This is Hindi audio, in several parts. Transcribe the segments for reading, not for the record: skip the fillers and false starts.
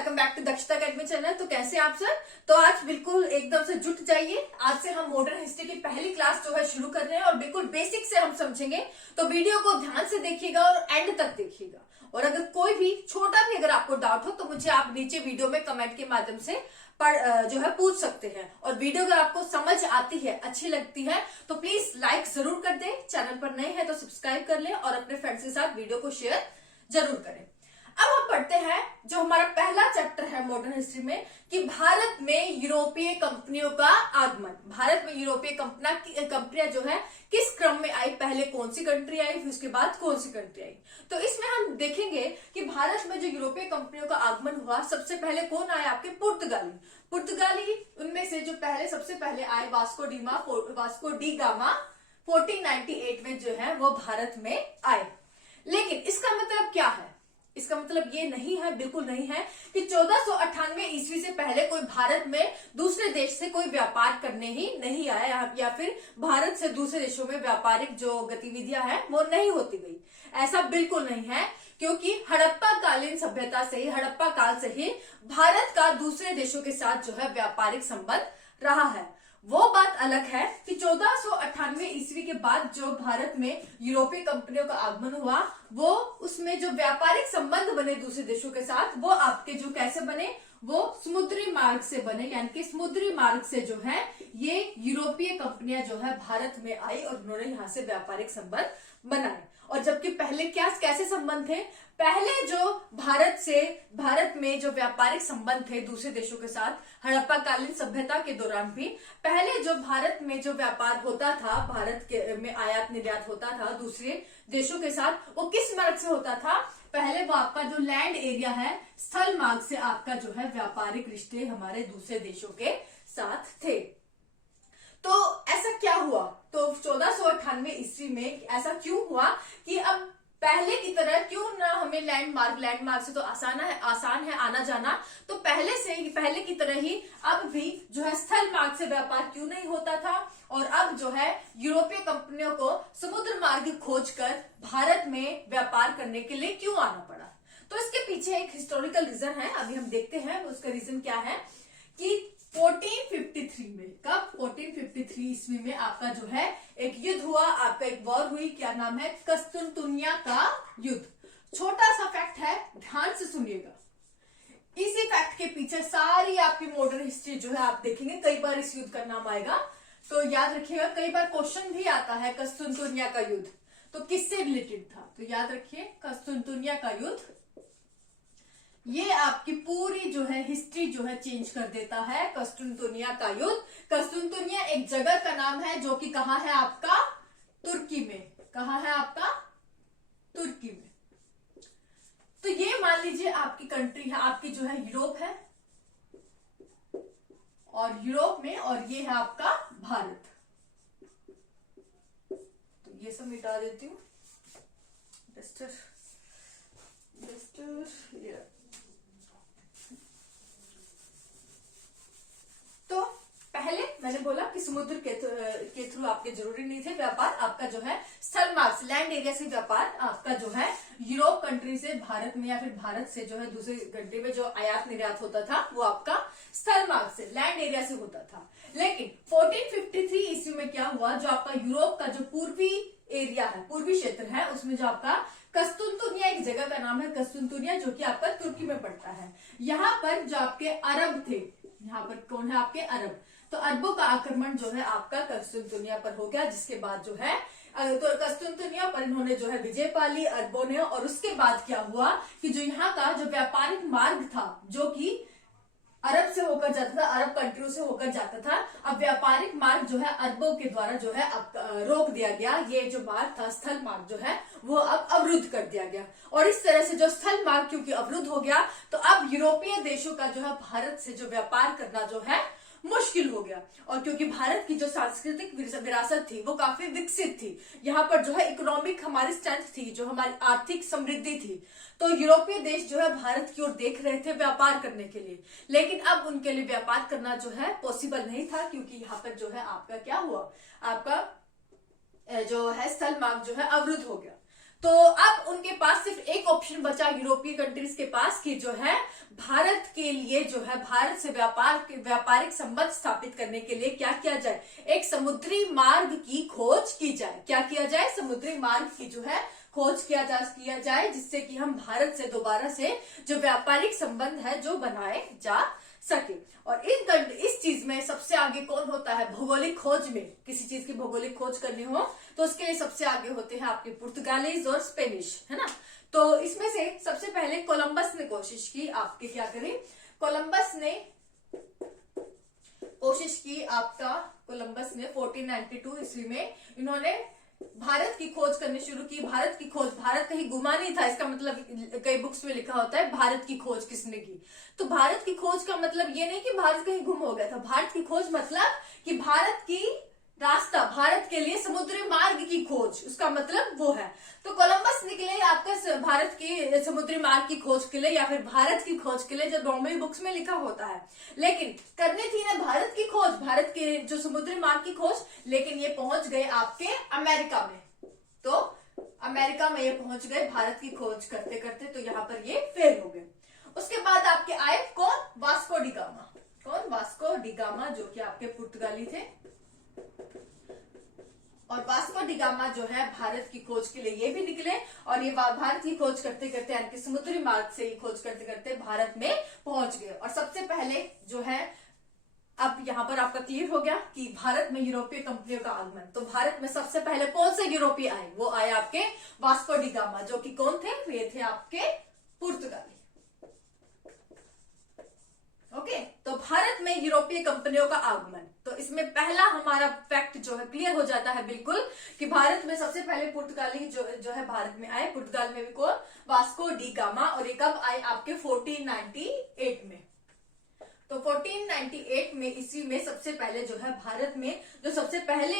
वेलकम बैक टू दक्षता अकेडमी चैनल। तो कैसे आप सर? तो आज बिल्कुल एकदम से जुट जाइए। आज से हम मॉडर्न हिस्ट्री की पहली क्लास जो है शुरू कर रहे हैं और बिल्कुल बेसिक से हम समझेंगे। तो वीडियो को ध्यान से देखिएगा और एंड तक देखिएगा। और अगर कोई भी छोटा भी अगर आपको डाउट हो तो मुझे आप नीचे वीडियो में कमेंट के माध्यम से जो है पूछ सकते हैं। और वीडियो अगर आपको समझ आती है, अच्छी लगती है तो प्लीज लाइक जरूर कर दें। चैनल पर नए हैं तो सब्सक्राइब कर लें और अपने फ्रेंड्स के साथ वीडियो को शेयर जरूर करें। अब हम पढ़ते हैं जो हमारा पहला चैप्टर है मॉडर्न हिस्ट्री में कि भारत में यूरोपीय कंपनियों का आगमन। भारत में यूरोपीय कंपनियां जो है किस क्रम में आई, पहले कौन सी कंट्री आई, फिर उसके बाद कौन सी कंट्री आई। तो इसमें हम देखेंगे कि भारत में जो यूरोपीय कंपनियों का आगमन हुआ, सबसे पहले कौन आए? आपके पुर्तगाली। उनमें से जो सबसे पहले आए वास्को डी गामा 1498 में जो है वो भारत में आए। लेकिन इसका मतलब क्या है? इसका मतलब ये नहीं है, बिल्कुल नहीं है कि 1498 ईस्वी से पहले कोई भारत में दूसरे देश से कोई व्यापार करने ही नहीं आया या फिर भारत से दूसरे देशों में व्यापारिक जो गतिविधियां हैं वो नहीं होती गई। ऐसा बिल्कुल नहीं है, क्योंकि हड़प्पा कालीन सभ्यता से ही, हड़प्पा काल से ही भारत का दूसरे देशों के साथ जो है व्यापारिक संबंध रहा है। वो बात अलग है कि 1498 ईस्वी के बाद जो भारत में यूरोपीय कंपनियों का आगमन हुआ, वो उसमें जो व्यापारिक संबंध बने दूसरे देशों के साथ, वो आपके जो कैसे बने, वो समुद्री मार्ग से बने। यानी कि समुद्री मार्ग से जो है ये यूरोपीय कंपनियां जो है भारत में आई और उन्होंने यहाँ से व्यापारिक संबंध बनाए। और जबकि पहले कैसे संबंध थे? पहले जो भारत में जो व्यापारिक संबंध थे दूसरे देशों के साथ, हड़प्पा कालीन सभ्यता के दौरान भी पहले जो भारत में जो व्यापार होता था, में आयात निर्यात होता था दूसरे देशों के साथ, वो किस मार्ग से होता था? पहले वो आपका जो लैंड एरिया है, स्थल मार्ग से आपका जो है व्यापारिक रिश्ते हमारे दूसरे देशों के साथ थे। तो ऐसा क्या हुआ? तो 1498 ईस्वी में ऐसा क्यों हुआ कि अब पहले की तरह क्यों ना हमें लैंडमार्क से तो आसान है आना जाना, तो पहले की तरह ही अब भी जो है स्थल मार्ग से व्यापार क्यों नहीं होता था? और अब जो है यूरोपीय कंपनियों को समुद्र मार्ग खोजकर भारत में व्यापार करने के लिए क्यों आना पड़ा? तो इसके पीछे एक हिस्टोरिकल रीजन है, अभी हम देखते हैं उसका रीजन क्या है। कि 1453 में, कब? 1453 ईस्वी में आपका जो है एक युद्ध हुआ, आपका एक वॉर हुई। क्या नाम है? कस्तुनतुनिया का युद्ध। छोटा सा फैक्ट है, ध्यान से सुनिएगा। इसी फैक्ट के पीछे सारी आपकी मॉडर्न हिस्ट्री जो है आप देखेंगे, कई बार इस युद्ध का नाम आएगा तो याद रखिएगा। कई बार क्वेश्चन भी आता है कस्तुनतुनिया का युद्ध तो किससे रिलेटेड था, तो याद रखिए कस्तुनतुनिया का युद्ध। ये आपकी पूरी जो है हिस्ट्री जो है चेंज कर देता है। कस्तुनतुनिया का युद्ध। कस्तुनतुनिया एक जगह का नाम है जो कि कहाँ है आपका? तुर्की में। कहाँ है आपका? तुर्की में। तो ये मान लीजिए आपकी कंट्री है, आपकी जो है यूरोप है, और यूरोप में, और ये है आपका भारत। तो ये सब मिटा देती हूँ। तो पहले मैंने बोला कि समुद्र के थ्रू आपके जरूरी नहीं थे व्यापार, आपका जो है स्थल मार्ग से, लैंड एरिया से व्यापार आपका जो है यूरोप कंट्री से भारत में, या फिर भारत से जो है दूसरी कंट्री में जो आयात निर्यात होता था वो आपका स्थल मार्ग से, लैंड एरिया से होता था। लेकिन 1453 ईस्वी में क्या हुआ? जो आपका यूरोप का जो पूर्वी एरिया है, पूर्वी क्षेत्र है, उसमें जो आपका कस्तुनतुनिया, एक जगह का नाम है कस्तुनतुनिया, जो कि आपका तुर्की में पड़ता है। यहाँ पर जो आपके अरब थे, यहाँ पर कौन है? आपके अरब। तो अरबों का आक्रमण जो है आपका कस्तुनतुनिया पर हो गया, जिसके बाद जो है तो कस्तुनतुनिया पर इन्होंने जो है विजय पा ली अरबों ने। और उसके बाद क्या हुआ कि जो यहाँ का जो व्यापारिक मार्ग था, जो कि अरब से होकर जाता था, अरब कंट्रियों से होकर जाता था, अब व्यापारिक मार्ग जो है अरबों के द्वारा जो है अब रोक दिया गया। ये जो मार्ग था, स्थल मार्ग जो है वो अब अवरुद्ध कर दिया गया। और इस तरह से जो स्थल मार्ग क्योंकि अवरुद्ध हो गया, तो अब यूरोपीय देशों का जो है भारत से जो व्यापार करना जो है मुश्किल हो गया। और क्योंकि भारत की जो सांस्कृतिक विरासत थी वो काफी विकसित थी, यहाँ पर जो है इकोनॉमिक हमारी स्ट्रेंथ थी, जो हमारी आर्थिक समृद्धि थी, तो यूरोपीय देश जो है भारत की ओर देख रहे थे व्यापार करने के लिए। लेकिन अब उनके लिए व्यापार करना जो है पॉसिबल नहीं था, क्योंकि यहाँ पर जो है आपका क्या हुआ? आपका जो है स्थल मार्ग जो है अवरुद्ध हो गया। तो अब उनके पास सिर्फ एक ऑप्शन बचा यूरोपीय कंट्रीज के पास कि जो है भारत के लिए जो है भारत से व्यापारिक संबंध स्थापित करने के लिए क्या किया जाए, एक समुद्री मार्ग की खोज की जाए। क्या किया जाए, समुद्री मार्ग की जो है खोज किया जाए जिससे कि हम भारत से दोबारा से जो व्यापारिक संबंध है जो बनाए जा सके। और इस चीज में सबसे आगे कौन होता है, भौगोलिक खोज में किसी चीज की भौगोलिक खोज करनी हो तो उसके लिए सबसे आगे होते हैं आपके पुर्तगालीज और स्पेनिश, है ना। तो इसमें से सबसे पहले कोलंबस ने कोशिश की आपके क्या करें, कोलंबस ने कोशिश की आपका कोलंबस ने 1492 ईस्वी में इन्होंने भारत की खोज करनी शुरू की। भारत की खोज, भारत कहीं गुमा नहीं था, इसका मतलब कई बुक्स में लिखा होता है भारत की खोज किसने की। तो भारत की खोज का मतलब ये नहीं कि भारत कहीं गुम हो गया था, भारत की खोज मतलब कि भारत की रास्ता, भारत के लिए समुद्री मार्ग की खोज, उसका मतलब वो है। तो कोलंबस निकले आपका भारत की समुद्री मार्ग की खोज के लिए या फिर भारत की खोज के लिए, जो नॉर्मली बुक्स में लिखा होता है। लेकिन करनी थी ना भारत की खोज, भारत के जो समुद्री मार्ग की खोज, लेकिन ये पहुंच गए आपके अमेरिका में। तो अमेरिका में ये पहुंच गए भारत की खोज करते करते, तो यहाँ पर ये फेल हो गए। उसके बाद आपके आए कौन, वास्को डी गामा। कौन, वास्को डी गामा, जो कि आपके पुर्तगाली थे। और वास्को डी गामा जो है भारत की खोज के लिए ये भी निकले और ये भारत की खोज करते करते यानी कि समुद्री मार्ग से ही खोज करते करते भारत में पहुंच गए। और सबसे पहले जो है, अब यहाँ पर आपका क्लियर हो गया कि भारत में यूरोपीय कंपनियों का आगमन। तो भारत में सबसे पहले कौन से यूरोपीय आए, वो आए आपके वास्को डी गामा, जो कि कौन थे, वे थे आपके पुर्तगाली। ओके, तो भारत में यूरोपीय कंपनियों का आगमन, तो इसमें पहला हमारा फैक्ट जो है क्लियर हो जाता है बिल्कुल कि भारत में सबसे पहले पुर्तगाली जो है भारत में आए। पुर्तगाल में भी कौन, वास्को डी गामा। और ये कब आए आपके 1498 में। तो 1498 में ईस्वी में सबसे पहले जो है भारत में जो सबसे पहले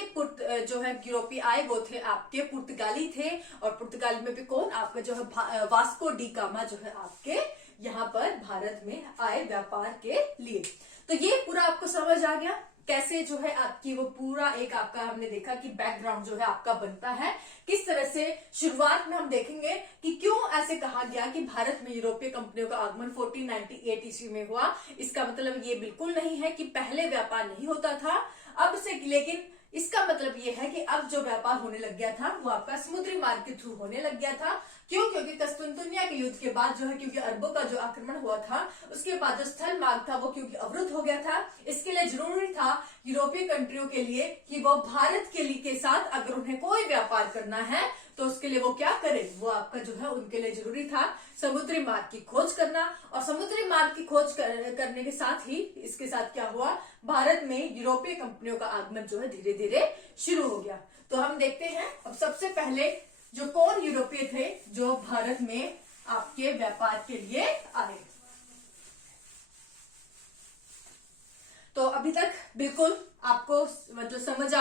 जो है यूरोपीय आए वो थे आपके पुर्तगाली थे। और पुर्तगाल में भी कौन, आपका जो है वास्को डी गामा जो है आपके यहाँ पर भारत में आए व्यापार के लिए। तो ये पूरा आपको समझ आ गया कैसे जो है आपकी वो पूरा एक आपका हमने देखा कि बैकग्राउंड जो है आपका बनता है किस तरह से। शुरुआत में हम देखेंगे कि क्यों ऐसे कहा गया कि भारत में यूरोपीय कंपनियों का आगमन 1498 ईस्वी में हुआ। इसका मतलब ये बिल्कुल नहीं है कि पहले व्यापार नहीं होता था अब से, लेकिन इसका मतलब ये है कि अब जो व्यापार होने लग गया था वो आपका समुद्री मार्ग के थ्रू होने लग गया था। क्यों, क्योंकि कस्तुनतुनिया के युद्ध के बाद जो है, क्योंकि अरबों का जो आक्रमण हुआ था उसके बाद जो स्थल मार्ग था वो क्योंकि अवरुद्ध हो गया था। इसके लिए जरूरी था यूरोपीय कंट्रियों के लिए कि वो भारत के साथ अगर उन्हें कोई व्यापार करना है तो उसके लिए वो क्या करें, वो आपका जो है उनके लिए जरूरी था समुद्री मार्ग की खोज करना। और समुद्री मार्ग की खोज करने के साथ ही इसके साथ क्या हुआ, भारत में यूरोपीय कंपनियों का आगमन जो है धीरे धीरे शुरू हो गया। तो हम देखते हैं अब सबसे पहले जो कौन यूरोपीय थे जो भारत में आपके व्यापार के लिए आए। तो अभी तक बिल्कुल आपको मतलब समझ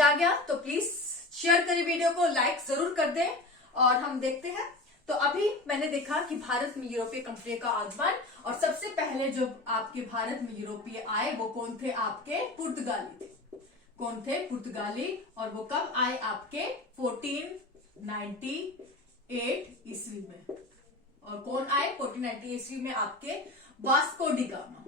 आ गया तो प्लीज शेयर करें वीडियो को, लाइक जरूर कर दें। और हम देखते हैं, तो अभी मैंने देखा कि भारत में यूरोपीय कंपनी का आगमन और सबसे पहले जो आपके भारत में यूरोपीय आए वो कौन थे, आपके पुर्तगाली थे। कौन थे, पुर्तगाली। और वो कब आए, आपके 1498 ईस्वी में। और कौन आए 1498 ईस्वी में, आपके Vasco D gamma.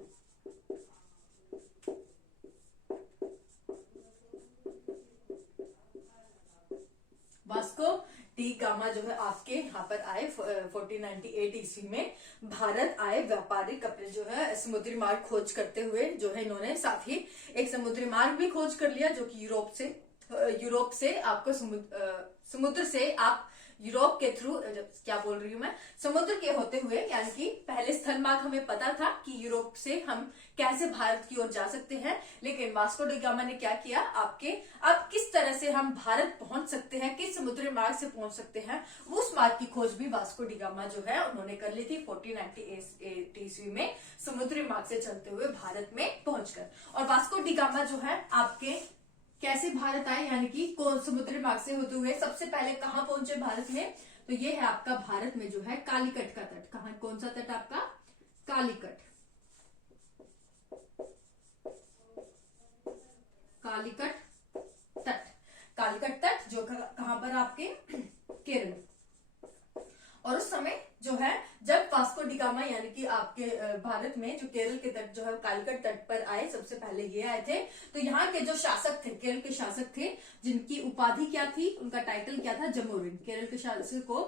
Vasco D gamma जो है आपके यहाँ पर आए 1498 ईस्वी में भारत आए व्यापारिक अपने जो है समुद्री मार्ग खोज करते हुए जो है इन्होंने साथ ही एक समुद्री मार्ग भी खोज कर लिया जो कि यूरोप से आपको समुद्र से आप यूरोप के थ्रू, क्या बोल रही हूं मैं, समुद्र के होते हुए, यानी कि पहले स्थल मार्ग हमें पता था कि यूरोप से हम कैसे भारत की ओर जा सकते हैं, लेकिन वास्को डी गामा ने क्या किया, आपके अब किस तरह से हम भारत पहुंच सकते हैं, किस समुद्री मार्ग से पहुंच सकते हैं, उस मार्ग की खोज भी वास्को डी गामा जो है उन्होंने कर ली थी 1498 ईस्वी में समुद्री मार्ग से चलते हुए भारत में पहुंचकर। और वास्को डी गामा जो है आपके कैसे भारत आए, यानी कि कौन समुद्री मार्ग से होते हुए सबसे पहले कहां पहुंचे भारत में, तो ये है आपका भारत में जो है कालीकट का तट। कहां, कौन सा तट आपका, कालीकट। कालीकट तट जो कहां पर आपके कि आपके भारत में जो केरल के तट जो है कालिकट तट पर आए, सबसे पहले ये आए थे। तो यहाँ के जो शासक थे, केरल के शासक थे, जिनकी उपाधि क्या थी, उनका टाइटल क्या था, जमोरिन। केरल के शासक को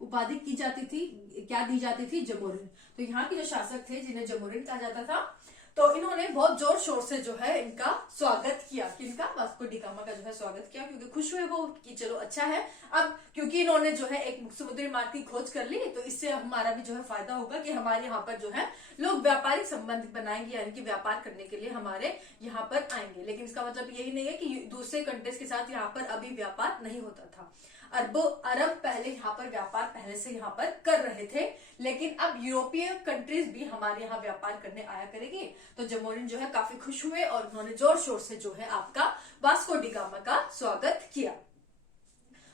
उपाधि की जाती थी, क्या दी जाती थी, जमोरिन। तो यहाँ के जो शासक थे जिन्हें जमोरिन कहा जाता था, तो इन्होंने बहुत जोर शोर से जो है इनका स्वागत किया। किनका, वास्को डी गामा का जो है स्वागत किया, क्योंकि खुश हुए वो कि चलो अच्छा है, अब क्योंकि इन्होंने जो है एक समुद्री मार्ग की खोज कर ली, तो इससे हमारा भी जो है फायदा होगा कि हमारे यहाँ पर जो है लोग व्यापारिक संबंध बनाएंगे, यानी कि व्यापार करने के लिए हमारे यहाँ पर आएंगे। लेकिन इसका मतलब यही नहीं है कि दूसरे कंट्रीज के साथ यहाँ पर अभी व्यापार नहीं होता था। अरबों अरब पहले यहाँ पर व्यापार पहले से यहाँ पर कर रहे थे, लेकिन अब यूरोपीय कंट्रीज भी हमारे यहाँ व्यापार करने आया करेगी। तो जमोरिन जो है काफी खुश हुए और उन्होंने जोर शोर से जो है आपका वास्को डी गामा का स्वागत किया।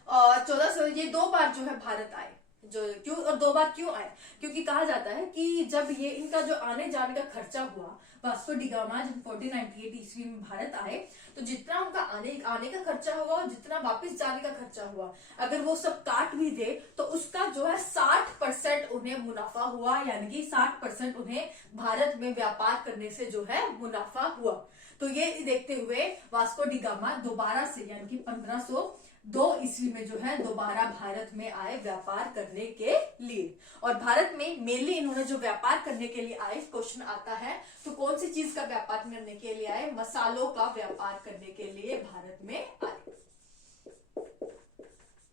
और 1400 ये 2 बार जो है भारत आए, जो क्यों और 2 बार क्यों आए, क्योंकि कहा जाता है कि जब ये इनका जो आने जाने का खर्चा हुआ, वास्को डी गामा जब 1498 ईस्वी में भारत आए, तो जितना उनका आने का खर्चा हुआ और जितना वापस जाने का खर्चा हुआ, अगर वो सब काट भी दे तो उसका जो है 60% उन्हें मुनाफा हुआ, यानी कि 60% उन्हें भारत में व्यापार करने से जो है मुनाफा हुआ। तो ये देखते हुए वास्को डी गामा दोबारा से, यानी कि 1502 ईस्वी में जो है दोबारा भारत में आए व्यापार करने के लिए। और भारत में मेनली इन्होंने जो व्यापार करने के लिए आए, क्वेश्चन आता है तो कौन सी चीज का व्यापार करने के लिए आए, मसालों का व्यापार करने के लिए भारत में आए।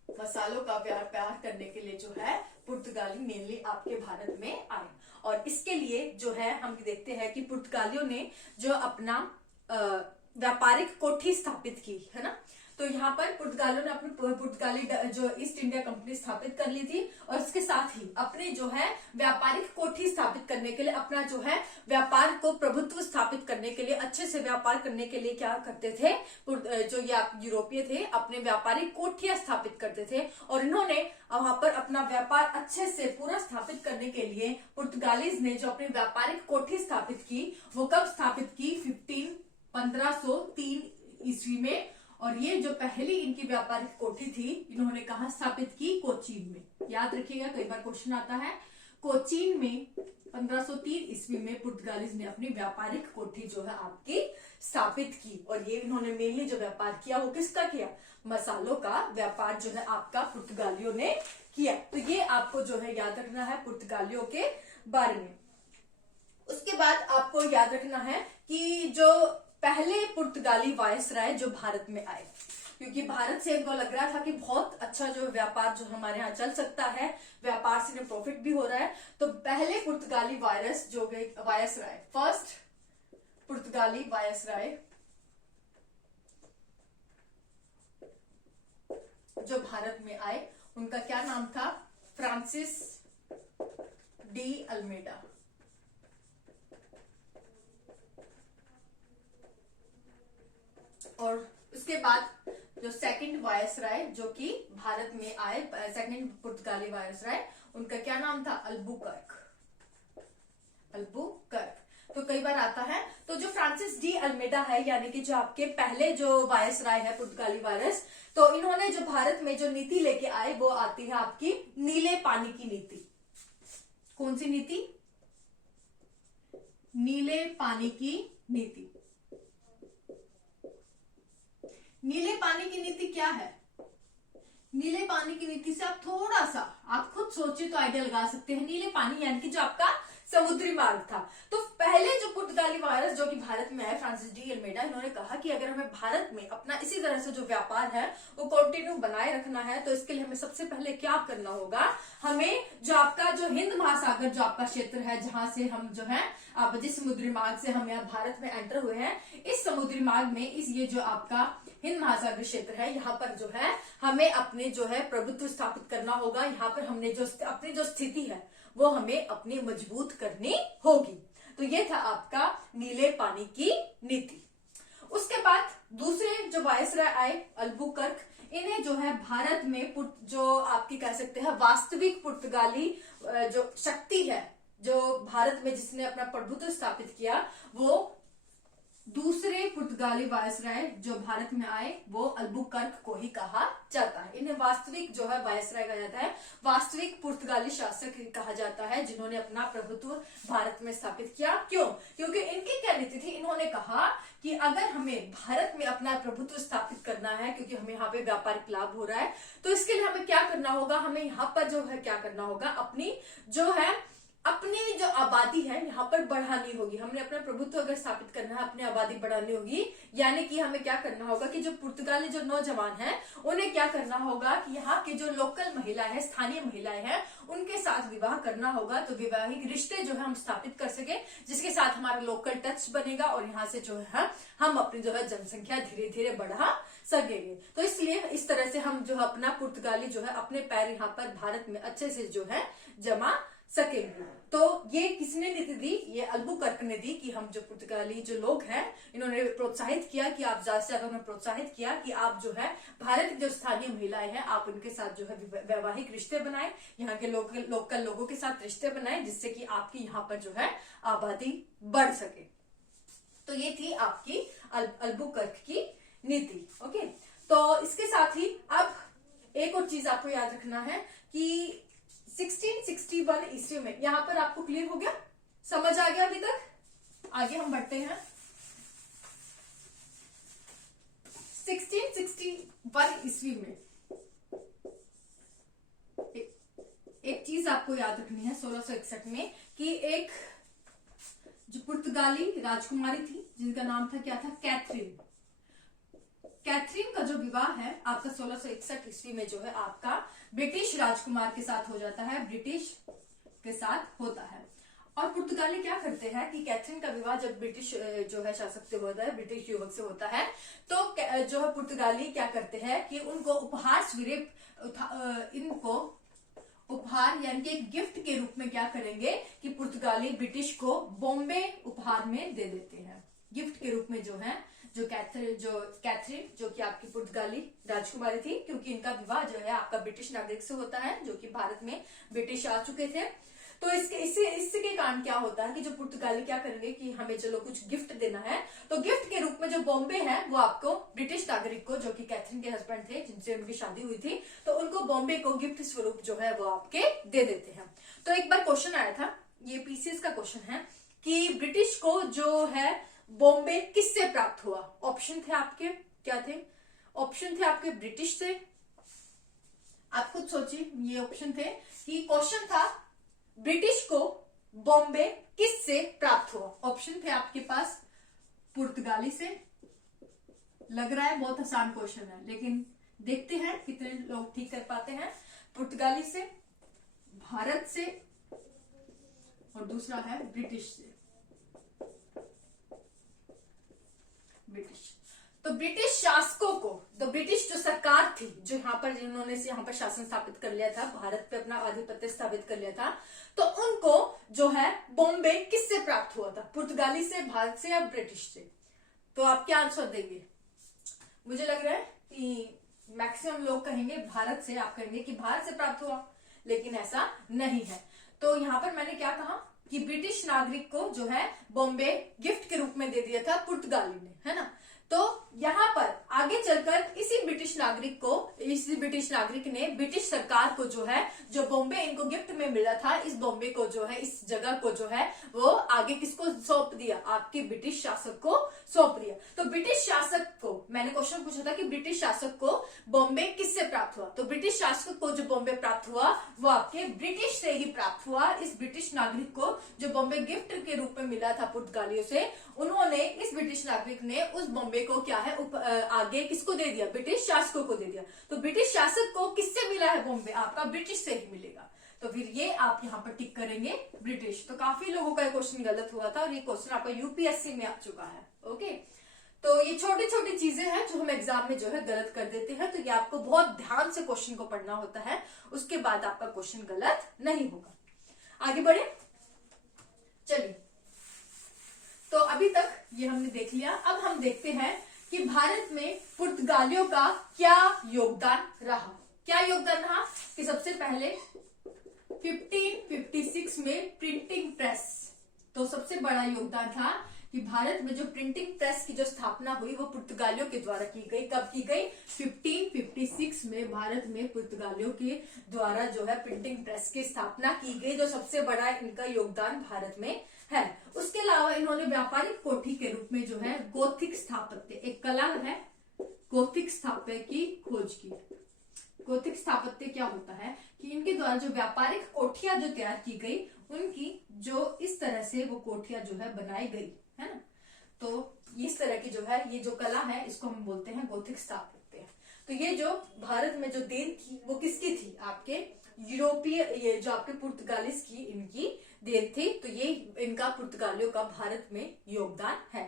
मसालों का व्यापार करने के लिए जो है पुर्तगाली मेनली आपके भारत में आए। और इसके लिए जो है हम देखते हैं कि पुर्तगालियों ने जो अपना व्यापारिक कोठी स्थापित की है ना। तो यहाँ पर पुर्तगालियों ने अपनी पुर्तगाली जो ईस्ट इंडिया कंपनी स्थापित कर ली थी, और इसके साथ ही अपने जो है व्यापारिक कोठी स्थापित करने के लिए, अपना जो है व्यापार को प्रभुत्व स्थापित करने के लिए, अच्छे से व्यापार करने के लिए क्या करते थे, जो ये यूरोपीय थे अपने व्यापारिक कोठियां स्थापित करते थे। और इन्होंने वहां पर अपना व्यापार अच्छे से पूरा स्थापित करने के लिए पुर्तगालीज ने जो अपनी व्यापारिक कोठी स्थापित की, वो कब स्थापित की, 1503 ईस्वी में। और ये जो पहली इनकी व्यापारिक कोठी थी, इन्होंने कहा स्थापित की, कोचीन में। याद रखिएगा, कई बार क्वेश्चन आता है। कोचीन में 1503 ईस्वी में पुर्तगालीज ने अपनी व्यापारिक कोठी जो है आपकी स्थापित की। और ये इन्होंने मेनली जो व्यापार किया वो किसका किया, मसालों का व्यापार जो है आपका पुर्तगालियों ने किया। तो ये आपको जो है याद रखना है पुर्तगालियों के बारे में। उसके बाद आपको याद रखना है कि जो पहले पुर्तगाली वायसराय जो भारत में आए, क्योंकि भारत से इनको लग रहा था कि बहुत अच्छा जो व्यापार जो हमारे यहाँ चल सकता है, व्यापार से इन्हें प्रॉफिट भी हो रहा है। तो पहले पुर्तगाली वायसराय, फर्स्ट पुर्तगाली वायसराय जो भारत में आए, उनका क्या नाम था, फ्रांसिस डी अल्मेडा। और उसके बाद जो सेकंड वायसराय जो कि भारत में आए, सेकंड पुर्तगाली वायसराय, उनका क्या नाम था, अल्बुकर्क। तो कई बार आता है। तो जो फ्रांसिस डी अल्मेडा है, यानी कि जो आपके पहले जो वायसराय है पुर्तगाली वायरस, तो इन्होंने जो भारत में जो नीति लेके आए वो आती है आपकी नीले पानी की नीति। कौन सी नीति, नीले पानी की नीति। नीले पानी की नीति क्या है, नीले पानी की नीति से आप थोड़ा सा आप खुद सोचिए तो आइडिया लगा सकते हैं। नीले पानी यानी कि जो आपका समुद्री मार्ग था। तो पहले जो पुर्तगाली वायरस जो कि भारत में आए, फ्रांसिस डी अल्मेडा, इन्होंने कहा कि अगर हमें भारत में अपना इसी तरह से जो व्यापार है वो कंटिन्यू बनाए रखना है, तो इसके लिए हमें सबसे पहले क्या करना होगा, हमें जो आपका जो हिंद महासागर जो आपका क्षेत्र है, जहां से हम जो है आप जिस समुद्री मार्ग से हम यहाँ भारत में एंटर हुए हैं, इस समुद्री मार्ग में इस ये जो आपका हिंद महासागर क्षेत्र है, यहाँ पर जो है हमें अपने जो है प्रभुत्व स्थापित करना होगा। यहाँ पर हमने जो अपनी जो स्थिति है वो हमें अपनी मजबूत करनी होगी। तो ये था आपका नीले पानी की नीति। उसके बाद दूसरे जो वायसराय आए, अल्बुकर्क, इन्हें जो है भारत में जो आपकी कह सकते हैं वास्तविक पुर्तगाली जो शक्ति है, जो भारत में जिसने अपना प्रभुत्व स्थापित किया, वो दूसरे पुर्तगाली वायसराय जो भारत में आए वो अल्बुकर्क को ही कहा जाता है। इन्हें वास्तविक जो है वायसराय कहा जाता है, वास्तविक पुर्तगाली शासक कहा जाता है, जिन्होंने अपना प्रभुत्व भारत में स्थापित किया। क्यों? क्योंकि इनकी क्या नीति थी, इन्होंने कहा कि अगर हमें भारत में अपना प्रभुत्व स्थापित करना है, क्योंकि हमें यहाँ पे व्यापारिक लाभ हो रहा है, तो इसके लिए हमें क्या करना होगा, हमें यहाँ पर जो है क्या करना होगा, अपनी जो आबादी है यहाँ पर बढ़ानी होगी। हमने अपना प्रभुत्व अगर स्थापित करना है, अपनी आबादी बढ़ानी होगी, यानी कि हमें क्या करना होगा कि जो पुर्तगाली जो नौजवान हैं उन्हें क्या करना होगा कि यहाँ की जो लोकल महिला है, स्थानीय महिलाएं हैं, उनके साथ विवाह करना होगा। तो वैवाहिक रिश्ते जो है हम स्थापित कर सके, जिसके साथ हमारा लोकल टच बनेगा और यहाँ से जो है हम अपनी जो है जनसंख्या धीरे धीरे बढ़ा सकेंगे। तो इसलिए इस तरह से हम जो है अपना पुर्तगाली जो है अपने पैर यहाँ पर भारत में अच्छे से जो है जमा सकेंगे। तो ये किसने नीति दी? ये अल्बुकर्क ने दी कि हम जो पुर्तगाली जो लोग हैं, इन्होंने प्रोत्साहित किया कि आप ज्यादा से ज्यादा, उन्होंने प्रोत्साहित किया कि आप जो है भारत की जो स्थानीय महिलाएं हैं आप उनके साथ जो है वैवाहिक रिश्ते बनाएं, यहाँ के लोकल लोगों के साथ रिश्ते बनाएं, जिससे कि आपकी यहाँ पर जो है आबादी बढ़ सके। तो ये थी आपकी अल्बुकर्क की नीति। ओके, तो इसके साथ ही अब एक और चीज आपको याद रखना है कि 1661 ईस्वी में, यहां पर आपको क्लियर हो गया, समझ आ गया अभी तक? आगे हम बढ़ते हैं। 1661 ईस्वी में एक चीज आपको याद रखनी है 1661 में, कि एक जो पुर्तगाली राजकुमारी थी जिनका नाम था क्या था, कैथरीन। कैथरीन का जो विवाह है आपका 1661 ईस्वी में जो है आपका ब्रिटिश राजकुमार के साथ हो जाता है, ब्रिटिश के साथ होता है। और पुर्तगाली क्या करते हैं कि कैथरीन का विवाह जब ब्रिटिश जो है शासक से होता है, ब्रिटिश युवक से होता है, तो जो है पुर्तगाली क्या करते हैं कि उनको उपहार स्वरूप इनको उपहार यानी कि एक गिफ्ट के रूप में क्या करेंगे कि पुर्तगाली ब्रिटिश को बॉम्बे उपहार में दे देते हैं, गिफ्ट के रूप में जो है जो कैथरीन जो कि आपकी पुर्तगाली राजकुमारी थी, क्योंकि इनका विवाह जो है आपका ब्रिटिश नागरिक से होता है जो कि भारत में ब्रिटिश आ चुके थे। तो इसके कारण क्या होता है कि जो पुर्तगाली क्या करेंगे कि हमें चलो कुछ गिफ्ट देना है, तो गिफ्ट के रूप में जो बॉम्बे है वो आपको ब्रिटिश नागरिक को, जो कि कैथरीन के हस्बैंड थे जिनसे उनकी शादी हुई थी, तो उनको बॉम्बे को गिफ्ट स्वरूप जो है वो आपके दे देते हैं। तो एक बार क्वेश्चन आया था, ये पीसीएस का क्वेश्चन है कि ब्रिटिश को जो है बॉम्बे किससे प्राप्त हुआ? ऑप्शन थे आपके, क्या थे ऑप्शन? थे आपके ब्रिटिश से, आप खुद सोचिए, ये ऑप्शन थे कि क्वेश्चन था ब्रिटिश को बॉम्बे किससे प्राप्त हुआ। ऑप्शन थे आपके पास पुर्तगाली से, लग रहा है बहुत आसान क्वेश्चन है लेकिन देखते हैं कितने लोग ठीक कर पाते हैं। पुर्तगाली से, भारत से, और दूसरा है ब्रिटिश से। ब्रिटिश, तो ब्रिटिश शासकों को, तो ब्रिटिश जो सरकार थी जो यहाँ पर जिन्होंने यहाँ पर शासन स्थापित कर लिया था, भारत पे अपना आधिपत्य स्थापित कर लिया था, तो उनको जो है बॉम्बे किससे प्राप्त हुआ था? पुर्तगाली से, भारत से या ब्रिटिश से? तो आप क्या आंसर देंगे? मुझे लग रहा है कि मैक्सिमम लोग कहेंगे भारत से, आप कहेंगे कि भारत से प्राप्त हुआ, लेकिन ऐसा नहीं है। तो यहाँ पर मैंने क्या कहा कि ब्रिटिश नागरिक को जो है बॉम्बे गिफ्ट के रूप में दे दिया था पुर्तगाली ने, है ना। तो यहाँ पर आगे चलकर इसी ब्रिटिश नागरिक ने ब्रिटिश सरकार को जो है, जो बॉम्बे इनको गिफ्ट में मिला था, इस बॉम्बे को जो है, इस जगह को जो है वो आगे किसको सौंप दिया? आपके ब्रिटिश शासक को सौंप दिया। तो ब्रिटिश शासक को, मैंने क्वेश्चन पूछा था कि ब्रिटिश शासक को बॉम्बे किससे प्राप्त हुआ, तो ब्रिटिश शासक को जो बॉम्बे प्राप्त हुआ वो आपके ब्रिटिश से ही प्राप्त हुआ। इस ब्रिटिश नागरिक को जो बॉम्बे गिफ्ट के रूप में मिला था पुर्तगालियों से, उन्होंने, इस ब्रिटिश नागरिक ने उस बॉम्बे को क्या है आगे किसको दे दिया? ब्रिटिश शासकों को दे दिया। तो ब्रिटिश शासक को किससे मिला है बॉम्बे? आपका ब्रिटिश से ही मिलेगा। तो फिर ये आप यहाँ पर टिक करेंगे ब्रिटिश। तो काफी लोगों का क्वेश्चन गलत हुआ था और ये क्वेश्चन आपका यूपीएससी में आ चुका है। ओके, तो ये छोटी छोटी चीजें हैं जो हम एग्जाम में जो है गलत कर देते हैं, तो ये आपको बहुत ध्यान से क्वेश्चन को पढ़ना होता है, उसके बाद आपका क्वेश्चन गलत नहीं होगा। आगे बढ़े, चलिए। तो अभी तक ये हमने देख लिया। अब हम देखते हैं कि भारत में पुर्तगालियों का क्या योगदान रहा। क्या योगदान रहा कि सबसे पहले 1556 में प्रिंटिंग प्रेस, तो सबसे बड़ा योगदान था कि भारत में जो प्रिंटिंग प्रेस की जो स्थापना हुई वो पुर्तगालियों के द्वारा की गई। कब की गई? 1556 में भारत में पुर्तगालियों के द्वारा जो है प्रिंटिंग प्रेस की स्थापना की गई, जो सबसे बड़ा इनका योगदान भारत में है। उसके अलावा इन्होंने व्यापारिक कोठी के रूप में जो है गोथिक स्थापत्य, एक कला है, गोथिक स्थापत्य की खोज की। गोथिक स्थापत्य क्या होता है कि इनके द्वारा जो व्यापारिक कोठियां जो तैयार की गई, उनकी जो इस तरह से वो कोठियां जो है बनाई गई है ना, तो इस तरह की जो है ये जो कला है इसको हम बोलते हैं गोथिक स्थापत्य। तो ये जो भारत में जो देन थी वो किसकी थी? आपके यूरोपीय, ये जो आपके पुर्तगालीज की इनकी देन थी। तो ये इनका पुर्तगालियों का भारत में योगदान है।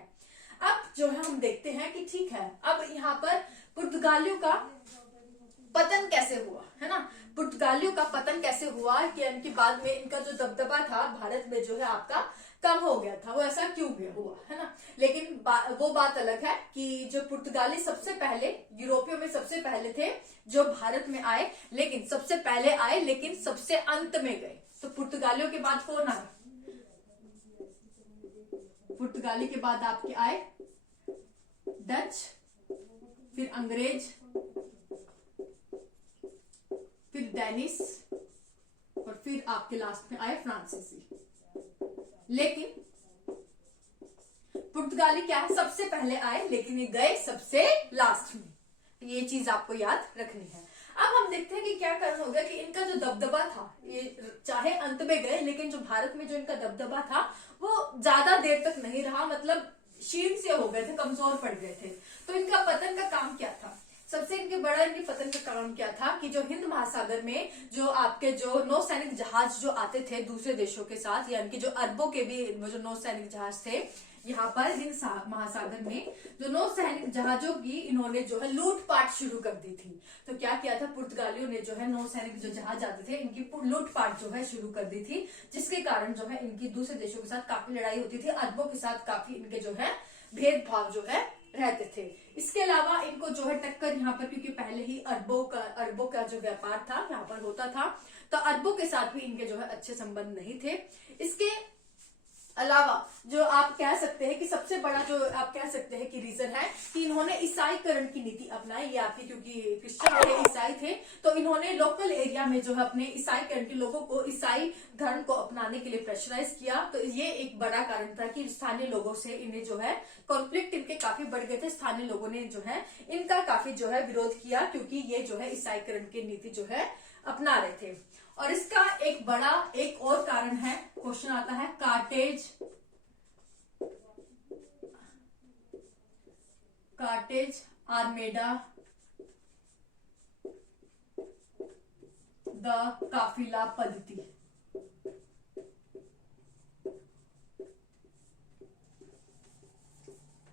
अब जो है हम देखते हैं कि ठीक है, अब यहाँ पर पुर्तगालियों का पतन कैसे हुआ, है ना। पुर्तगालियों का पतन कैसे हुआ कि इनके बाद में इनका जो दबदबा था भारत में जो है आपका कम हो गया था, वो ऐसा क्यों हुआ, है ना। लेकिन वो बात अलग है कि जो पुर्तगाली सबसे पहले यूरोपियों में सबसे पहले थे जो भारत में आए, लेकिन सबसे पहले आए लेकिन सबसे अंत में गए। तो पुर्तगालियों के बाद कौन आए? पुर्तगाली के बाद आपके आए डच, फिर अंग्रेज, फिर डेनिस और फिर आपके लास्ट में आए फ्रांसीसी। लेकिन पुर्तगाली क्या है, सबसे पहले आए लेकिन ये गए सबसे लास्ट में। ये चीज आपको याद रखनी है। अब हम देखते हैं कि क्या कारण हो गया कि इनका जो दबदबा था, ये चाहे अंत में गए लेकिन जो भारत में जो इनका दबदबा था वो ज्यादा देर तक नहीं रहा, मतलब क्षीण से हो गए थे, कमजोर पड़ गए थे। तो इनका पतन का काम क्या था? सबसे इनके बड़ा इनके पतन का काम क्या था कि जो हिंद महासागर में जो आपके जो नौसैनिक जहाज जो आते थे दूसरे देशों के साथ, यानी कि जो अरबों के भी जो नौसैनिक जहाज थे यहाँ पर हिंद महासागर में, जो नौसैनिक जहाजों की इन्होंने जो है लूटपाट शुरू कर दी थी। तो क्या किया था पुर्तगालियों ने, जो है नौसैनिक जो जहाज आते थे इनकी लूटपाट जो है शुरू कर दी थी, जिसके कारण जो है इनकी दूसरे देशों के साथ काफी लड़ाई होती थी, अरबों के साथ काफी इनके जो है भेदभाव जो है रहते थे। इसके अलावा इनको जो है टक्कर यहाँ पर, क्योंकि पहले ही अरबों का जो व्यापार था यहाँ पर होता था, तो अरबों के साथ भी इनके जो है अच्छे संबंध नहीं थे। इसके अलावा जो आप कह सकते हैं कि सबसे बड़ा जो आप कह सकते हैं कि रीजन है कि इन्होंने ईसाईकरण की नीति अपनाई। ये आपकी क्योंकि क्रिश्चियन थे, ईसाई थे, तो इन्होंने लोकल एरिया में जो है अपने ईसाईकरण के लोगों को ईसाई धर्म को अपनाने के लिए प्रेशराइज किया। तो ये एक बड़ा कारण था कि स्थानीय लोगों से इन्हें जो है कॉन्फ्लिक्ट इनके काफी बढ़ गए थे। स्थानीय लोगों ने जो है इनका काफी जो है विरोध किया, क्योंकि ये जो है ईसाईकरण की नीति जो है अपना रहे थे। और इसका एक बड़ा एक और कारण है, क्वेश्चन आता है, कार्टेज आर्मेडा द काफिला पद्धति।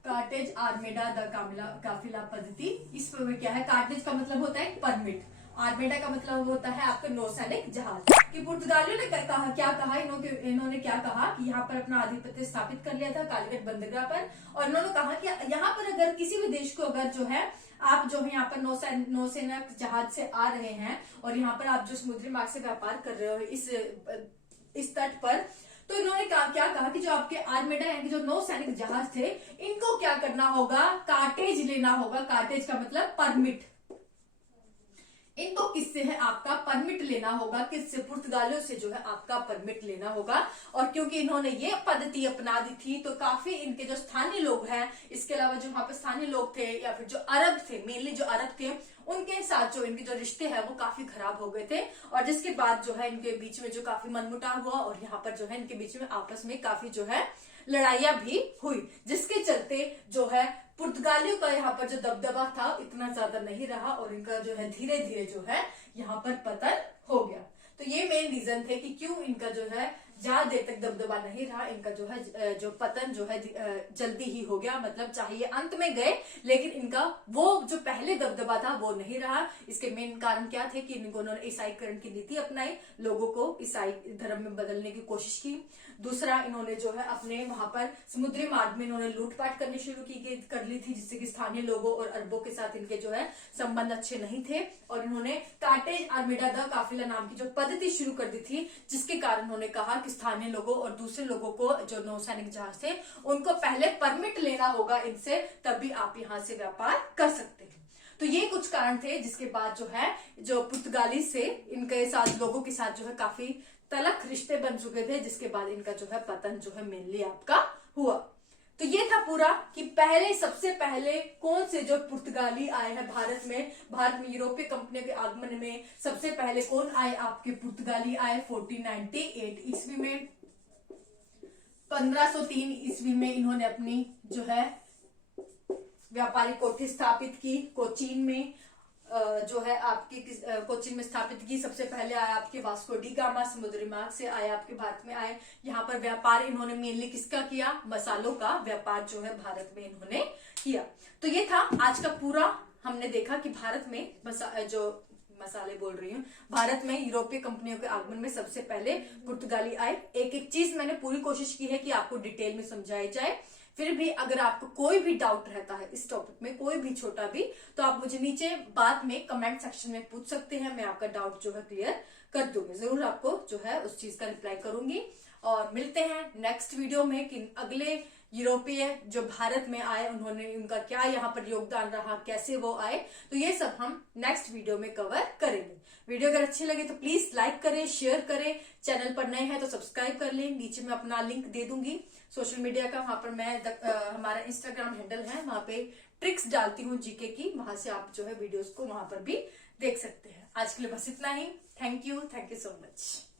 कार्टेज आर्मेडा द काफिला पद्धति। इसमें क्या है, कार्टेज का मतलब होता है परमिट, आर्मेडा का मतलब होता है आपके नौसैनिक जहाज। कि पुर्तगालियों ने क्या कहा इन्होंने क्या कहा कि यहाँ पर अपना आधिपत्य स्थापित कर लिया था कालीकट बंदरगाह पर, और इन्होंने कहा कि यहाँ पर अगर किसी भी देश को अगर जो है आप जो है यहाँ पर नौसेना जहाज से आ रहे हैं और यहाँ पर आप जो समुद्री मार्ग से व्यापार कर रहे हो इस तट पर, तो इन्होंने क्या कहा कि जो आपके आर्मेडा यानी जो नौसैनिक जहाज थे इनको क्या करना होगा, कार्टेज लेना होगा। कार्टेज का मतलब परमिट, इनको किससे है, आपका परमिट लेना होगा। किससे? पुर्तगालियों से जो है आपका परमिट लेना होगा। और क्योंकि इन्होंने ये पद्धति अपना दी थी तो काफी इनके जो स्थानीय लोग हैं, इसके अलावा जो वहां पे स्थानीय लोग थे या फिर जो अरब थे, मेनली जो अरब थे, उनके साथ जो इनके जो रिश्ते हैं वो काफी खराब हो गए थे। और जिसके बाद जो है इनके बीच में जो काफी मनमुटाव हुआ और यहाँ पर जो है इनके बीच में आपस में काफी जो है लड़ाइयां भी हुई, जिसके चलते जो है पुर्तगालियों का यहाँ पर जो दबदबा था इतना ज्यादा नहीं रहा और इनका जो है धीरे धीरे जो है यहाँ पर पतन हो गया। तो ये मेन रीजन थे कि क्यों इनका जो है ज्यादा देर तक दबदबा नहीं रहा, इनका जो है जो पतन जो है जल्दी ही हो गया। मतलब चाहे ये अंत में गए लेकिन इनका वो जो पहले दबदबा था वो नहीं रहा। इसके मेन कारण क्या थे कि इन्होंने ईसाईकरण की नीति अपनाई, लोगों को ईसाई धर्म में बदलने की कोशिश की। दूसरा, इन्होंने जो है अपने वहां पर समुद्री मार्ग में इन्होंने लूटपाट करनी शुरू कर ली थी, जिससे कि स्थानीय लोगों और अरबों के साथ इनके जो है संबंध अच्छे नहीं थे। और इन्होंने कार्टेज आर्मेडा द काफिला नाम की जो पद्धति शुरू कर दी थी, जिसके कारण उन्होंने कहा कि स्थानीय लोगों और दूसरे लोगों को जो नौसैनिक जहाज थे उनको पहले परमिट लेना होगा इनसे, तभी आप यहाँ से व्यापार कर सकते हैं। तो ये कुछ कारण थे जिसके बाद जो है जो पुर्तगाली से इनके साथ लोगों के साथ जो है काफी तलख रिश्ते बन चुके थे, जिसके बाद इनका जो है पतन जो है मेनली आपका हुआ। तो ये था पूरा कि पहले सबसे पहले कौन से जो पुर्तगाली आए हैं भारत में यूरोपीय कंपनियों के आगमन में सबसे पहले कौन आए, आपके पुर्तगाली आए 1498 ईस्वी में। 1503 ईस्वी में इन्होंने अपनी जो है व्यापारिक कोठी स्थापित की कोचीन में, जो है आपकी कोचीन में स्थापित की। सबसे पहले आया आपके वास्को डी गामा, समुद्री मार्ग से आए आपके भारत में आए। यहाँ पर व्यापार इन्होंने मेनली किसका किया, मसालों का व्यापार जो है भारत में इन्होंने किया। तो ये था आज का पूरा, हमने देखा कि भारत में मसाले बोल रही हूँ, भारत में यूरोपीय कंपनियों के आगमन में सबसे पहले पुर्तगाली आए। एक एक चीज मैंने पूरी कोशिश की है कि आपको डिटेल में समझाई जाए। फिर भी अगर आपको कोई भी डाउट रहता है इस टॉपिक में, कोई भी छोटा भी, तो आप मुझे नीचे बाद में कमेंट सेक्शन में पूछ सकते हैं। मैं आपका डाउट जो है क्लियर कर दूंगी, जरूर आपको जो है उस चीज का रिप्लाई करूंगी। और मिलते हैं नेक्स्ट वीडियो में कि अगले यूरोपीय जो भारत में आए उन्होंने, उनका क्या यहाँ पर योगदान रहा, कैसे वो आए, तो ये सब हम नेक्स्ट वीडियो में कवर करेंगे। वीडियो अगर अच्छी लगे तो प्लीज लाइक करें, शेयर करें, चैनल पर नए हैं तो सब्सक्राइब कर लें। नीचे मैं अपना लिंक दे दूंगी सोशल मीडिया का, वहां पर मैं हमारा इंस्टाग्राम हैंडल है, वहां पे ट्रिक्स डालती हूँ जीके की, वहां से आप जो है वीडियोस को वहां पर भी देख सकते हैं। आज के लिए बस इतना ही। Thank you so much.